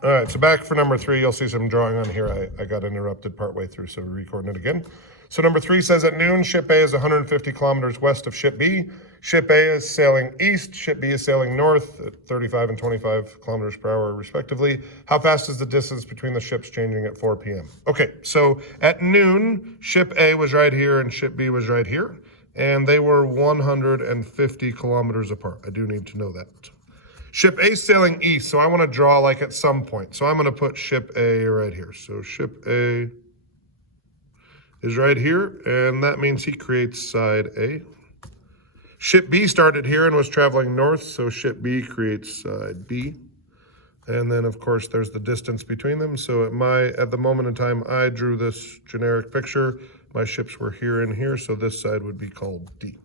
All right, so back for number 3, you'll see some drawing on here. I got interrupted partway through, so we're recording it again. So number 3 says at noon, ship A is 150 kilometers west of ship B. Ship A is sailing east, ship B is sailing north at 35 and 25 kilometers per hour respectively. How fast is the distance between the ships changing at 4 p.m.? Okay, so at noon, ship A was right here and ship B was right here, and they were 150 kilometers apart. I do need to know that. Ship A sailing east, so I want to draw like at some point. So I'm going to put ship A right here. So ship A is right here, and that means he creates side A. Ship B started here and was traveling north, so ship B creates side B. And then, of course, there's the distance between them. So at the moment in time I drew this generic picture, my ships were here and here, so this side would be called D.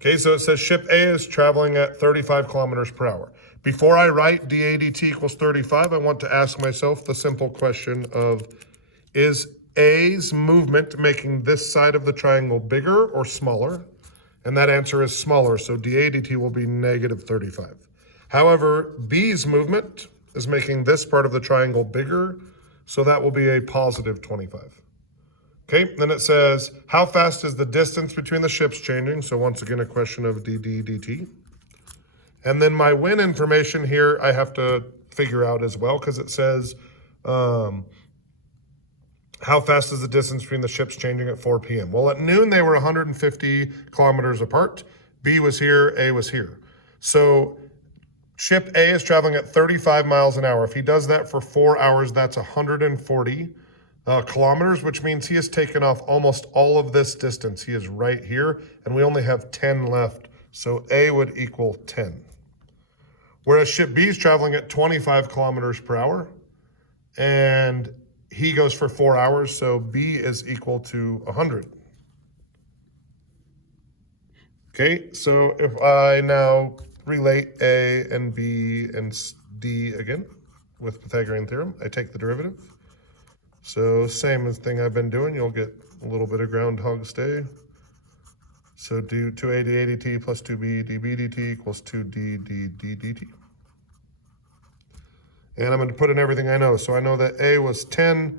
Okay, so it says ship A is traveling at 35 kilometers per hour. Before I write dAdt equals 35, I want to ask myself the simple question of, is A's movement making this side of the triangle bigger or smaller? And that answer is smaller, so dAdt will be negative 35. However, B's movement is making this part of the triangle bigger, so that will be a positive 25. Okay, then it says, how fast is the distance between the ships changing? So once again, a question of dt. And then my wind information here, I have to figure out as well, because it says, how fast is the distance between the ships changing at 4 p.m.? Well, at noon, they were 150 kilometers apart. B was here, A was here. So ship A is traveling at 35 miles an hour. If he does that for 4 hours, that's 140 kilometers, which means he has taken off almost all of this distance. He is right here, and we only have 10 left, so A would equal 10. Whereas ship B is traveling at 25 kilometers per hour, and he goes for 4 hours, so B is equal to 100. Okay, so if I now relate A and B and D again with Pythagorean theorem, I take the derivative. So same thing I've been doing, you'll get a little bit of Groundhog's Day. So do 2a dAdt plus 2b dB dt equals 2d dt. And I'm going to put in everything I know. So I know that A was 10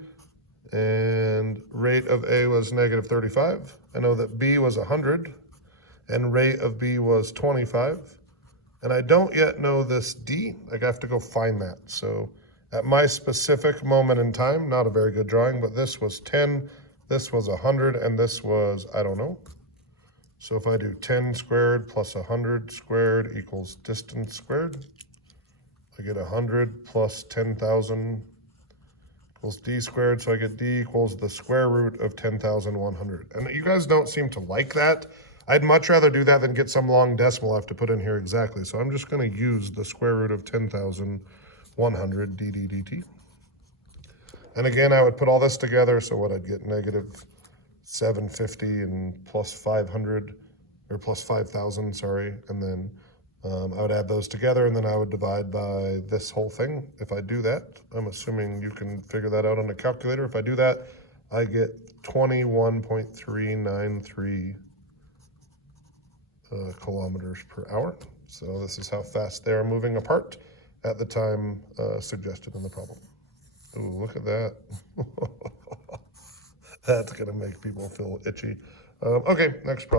and rate of A was negative 35. I know that B was 100 and rate of B was 25. And I don't yet know this D. I have to go find that. So at my specific moment in time, not a very good drawing, but this was 10, this was 100, and this was, I don't know. So if I do 10 squared plus 100 squared equals distance squared, I get 100 plus 10,000 equals D squared, so I get D equals the square root of 10,100. And you guys don't seem to like that. I'd much rather do that than get some long decimal I have to put in here exactly. So I'm just going to use the square root of 10,100 dt. And again, I would put all this together, so what I'd get negative 750 and plus 500, or plus 5,000, sorry, and then I would add those together, and then I would divide by this whole thing. If I do that, I'm assuming you can figure that out on a calculator. If I do that, I get 21.393 kilometers per hour. So this is how fast they are moving apart at the time suggested in the problem. Ooh, look at that. That's gonna make people feel itchy. Okay, next problem.